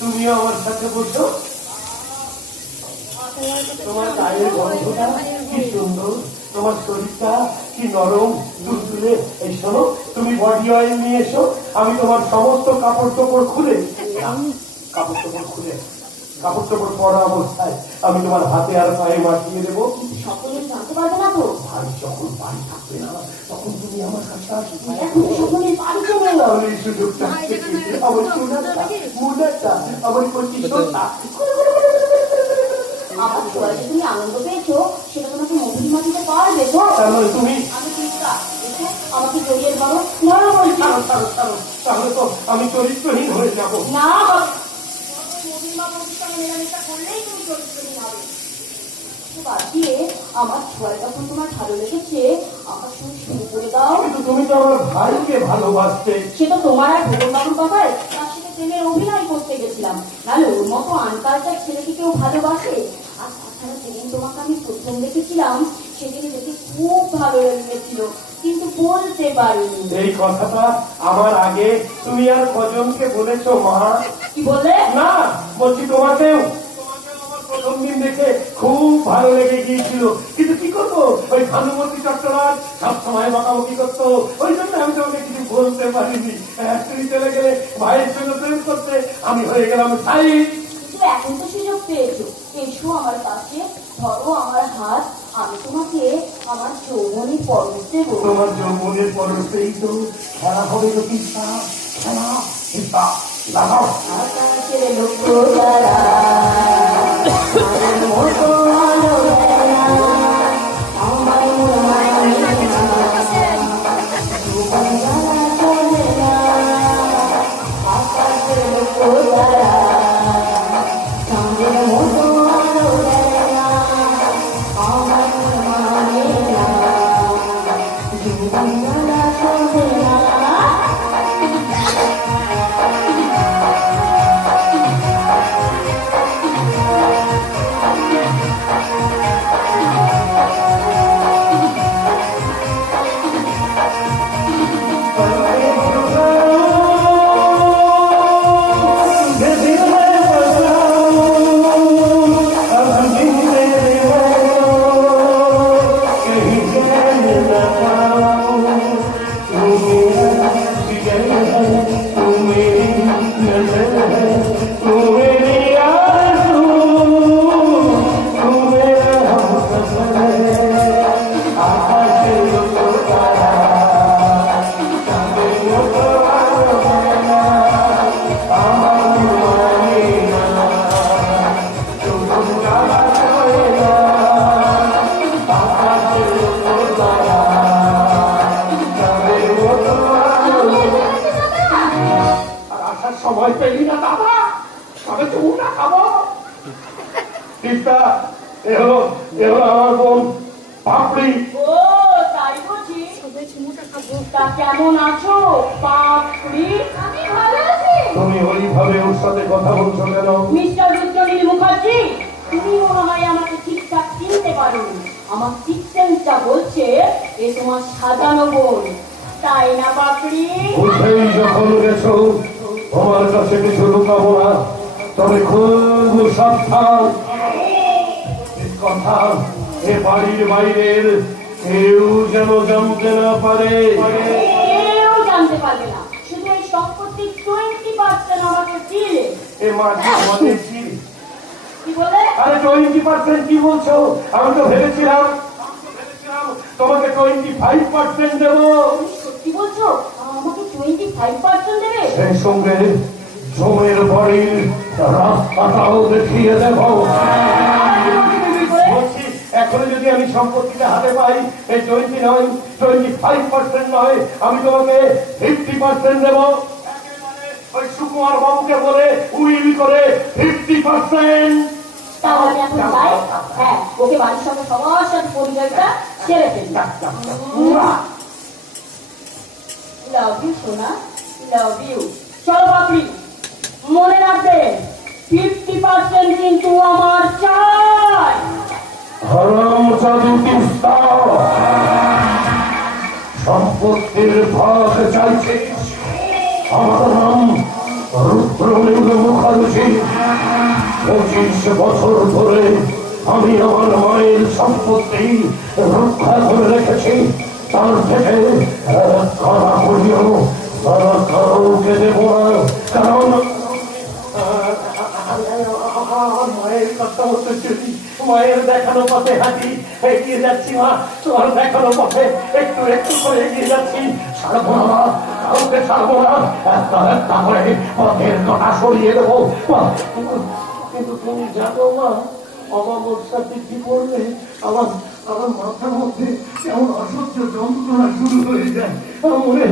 তুমিও আমার সাথে বসো। তোমার গায়ের গন্ধটা কি সুন্দর, তোমার শরীরটা কি নরম তুলতুলে। এই শোনো, তুমি বডি অয়েল নিয়ে এসো, আমি তোমার সমস্ত কাপড় চোপড় খুলে কাপড় চোপড় পরা অবস্থায় আমি তোমার হাতে আর পায়ে মাখিয়ে দেবো। সকলে জানতে পারবে না তো? ভাই যখন বাড়ি থাকবে না তখন তুমি আমার কাছে আসবে। এখন সকলে বাড়ি চলে এলো। আমি এই সুযোগটা আমার মুলাটা আমার প্রতিশোধটা আমার ছোঁয়া যে তুমি আনন্দ পেয়েছো সেটা তোমাকে মধুরিমা দিতে পারবে তো? তুমি আমি চিন্তা আমাকে জড়িয়ে ধরো। না বলছি তাহলে তো আমি চরিত্রহীন হয়ে যাবো। না, মধুরিমা বন্ধুর সঙ্গে মেলামেশা করলেই তুমি চরিত্রহীন হবে। বাদ দিয়ে আমার ছোঁয়া যখন তোমার ভালো লেগেছে আমার সঙ্গে শুরু করে দাও। কিন্তু তুমি তো আমার ভাইকে ভালোবাসতে। সে তো তোমার আর ভগবান বাবুর কথায় তার সাথে প্রেমের অভিনয় করতে গেছিলাম। নাহলে ওর মতো আনকালচার ছেলেকে কেউ ভালোবাসে? আর তাছাড়া যেদিন তোমাকে আমি প্রথম দেখেছিলাম সেদিন দেখে খুব ভালো লেগেছিল, কিন্তু বলতে পারিনি। এই কথাটা আমার আগে তুমি আর কজনকে বলেছো মা? কি বললে? না, বলছি তোমাকেও আমার প্রথম দিন দেখে খুব ভালো লেগে গিয়েছিল, কিন্তু কি করবো ওই ভানুমতি চট্টরাজ সবসময় বকাবকি করতো, ওই জন্য আমি তোমাকে কিছু বলতে পারিনি। তুমি চলে গেলে ভাইয়ের সঙ্গে প্রেম করতে, আমি হয়ে গেলাম সাই। কিন্তু এখন তো সুযোগ পেয়েছো, এসো আমার কাছে, ধরো আমার হাত, আমি তোমাকে আমার যৌবনের পরশ দেবো। তোমার যৌবনের পরশেই তো খেলা হবে তো পিতা খেলা পিতা লাগাও। আকাশের লক্ষ্য তারা মতো আলো দেয় না, আমার আকাশের লক্ষ্য তারা চাঁদের মতো আলো দেয় না, আমার মানে না জীবন জ্বালা চলে না। সময় পেলি না দাদা, তবে তুমি না খাবো। আমার বোন পাপড়ি। ও তাই বুঝি? তা কেমন আছো পাপড়ি? আমি ভালো আছি। তুমি ওইভাবে ওর সাথে কথা বলছো কেন? মিস্টার রুদ্রনীল মুখার্জি, তুমি মনে হয় আমাকে ঠিকঠাক চিনতে পারোনি। আমার সিস্টেমটা বলছে এ তোমার সাজানো বোন, তাই না পাপড়ি? বুঝেই যখন গেছো তোমার কাছে কিছু লুকাবো না, তবে খুব সাবধান। কথা এ বাড়ির বাইরের কেউ যেন জানতে না পারে। কেউ জানতে পারবে না, শুধু এই সম্পত্তির 20% আমাকে দিলে। এ মাঝে অনেক কি বলে? আরে 20% কি বলছো? আমি তো ভেবেছিলাম তোমাকে 25% দেবো। সত্যি বলছো? আমাকে 25% দেবে? সেই সঙ্গে জমের বাড়ির রাস্তাটাও দেখিয়ে দেব। বলছি এখনো যদি আমি সম্পত্তিটা হাতে পাই, এই 25% নয়, আমি তোমাকে 50% দেবো। ওই সুকুমার বাবুকে বলে উইল করে 50%। তাহলে এখন যাই, হ্যাঁ ওকে বাড়ির সঙ্গে সবার সাথে পরিচয়টা সেরে ফেলি। লাভ ইউ সোনা, লাভ ইউ। চলো পাপড়ি, মনে রাখবে 50% কিন্তু আমার চাই। হারাম জাদু তিস্তা সম্পত্তির ভাগ চাইছে। আমার নাম রবীন্দ্র মুখার্জি 25 বছর ধরে আমি আমার মায়ের সম্পত্তি রক্ষা করে রেখেছি। তার থেকে করা করিও কাউকে দেব না, কারণ মায়ের কথা মতো চলি, মায়ের দেখানো পথে হাঁটি, এগিয়ে যাচ্ছি মা, তোমার দেখানো পথে একটু একটু করে এগিয়ে যাচ্ছি। ছাড়বো না মা, কাউকে ছাড়বো না, একটা একটা করে পথের কথা সরিয়ে দেবো। কিন্তু তুমি জানো মা, অমাবস্যা তিথি পড়লে আমার আমার মাথার মধ্যে কেমন অসহ্য যন্ত্রণা শুরু হয়ে যায়। মনে